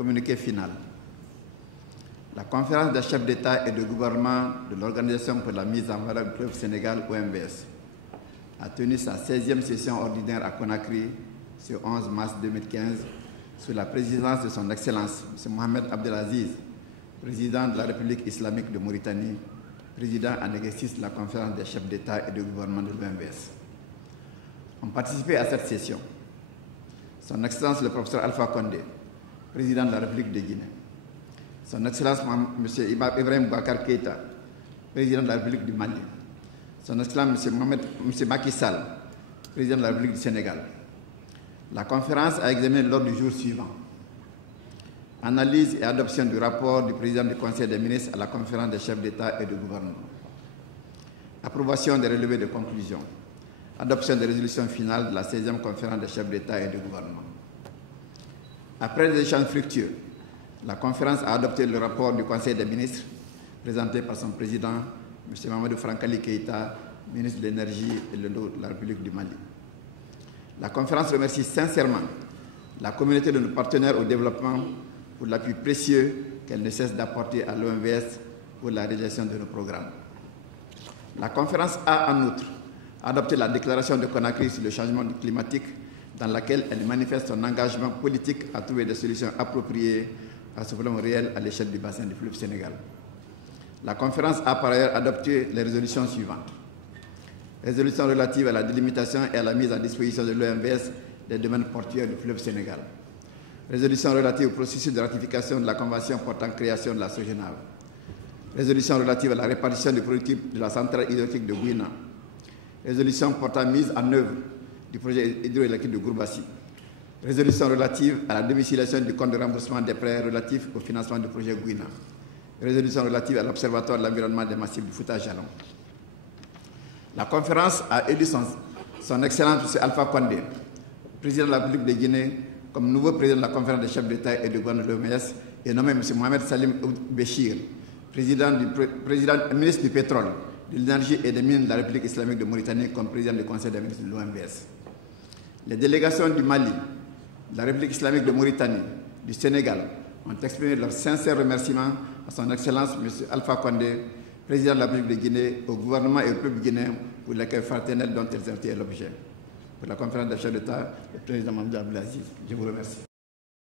Communiqué final. La conférence des chefs d'État et de gouvernement de l'Organisation pour la mise en valeur du fleuve Sénégal, OMVS, a tenu sa 16e session ordinaire à Conakry ce 11 mars 2015 sous la présidence de son Excellence M. Mohamed Abdelaziz, président de la République islamique de Mauritanie, président en exercice de la conférence des chefs d'État et de gouvernement de l'OMVS. Ont participé à cette session son Excellence le professeur Alpha Condé, président de la République de Guinée, son Excellence M. Ibrahim Boubacar Keïta, président de la République du Mali, son Excellence M. Macky Sall, président de la République du Sénégal. La conférence a examiné l'ordre du jour suivant. Analyse et adoption du rapport du président du Conseil des ministres à la conférence des chefs d'État et de gouvernement. Approbation des relevés de conclusion. Adoption des résolutions finales de la 16e conférence des chefs d'État et de gouvernement. Après des échanges fructueux, la conférence a adopté le rapport du Conseil des ministres présenté par son président, M. Mamadou Frankali Keïta, ministre de l'Énergie et de l'Eau de la République du Mali. La conférence remercie sincèrement la communauté de nos partenaires au développement pour l'appui précieux qu'elle ne cesse d'apporter à l'OMVS pour la réalisation de nos programmes. La conférence a en outre adopté la déclaration de Conakry sur le changement climatique dans laquelle elle manifeste son engagement politique à trouver des solutions appropriées à ce problème réel à l'échelle du bassin du fleuve Sénégal. La conférence a par ailleurs adopté les résolutions suivantes. Résolution relative à la délimitation et à la mise à disposition de l'OMVS des domaines portuaires du fleuve Sénégal. Résolution relative au processus de ratification de la Convention portant création de la SOGENAV. Résolution relative à la répartition du produit de la centrale hydroélectrique de Gouina. Résolution portant mise en œuvre du projet hydroélectrique de Gourbassi. Résolution relative à la domiciliation du compte de remboursement des prêts relatifs au financement du projet Gouina. Résolution relative à l'Observatoire de l'environnement des massifs du Fouta-Jalon. La conférence a élu son Excellence M. Alpha Condé, président de la République de Guinée, comme nouveau président de la conférence des chefs d'État et de gouvernement de l'OMS et nommé M. Mohamed Salim Béchir, ministre du pétrole, de l'énergie et des mines de la République islamique de Mauritanie comme président du Conseil des ministres de l'OMVS. Les délégations du Mali, de la République islamique de Mauritanie, du Sénégal ont exprimé leur sincère remerciement à son Excellence M. Alpha Condé, président de la République de Guinée, au gouvernement et au peuple guinéen pour l'accueil fraternel dont ils ont été l'objet. Pour la conférence des chefs d'État, le président Mohamed Abdelaziz. Je vous remercie.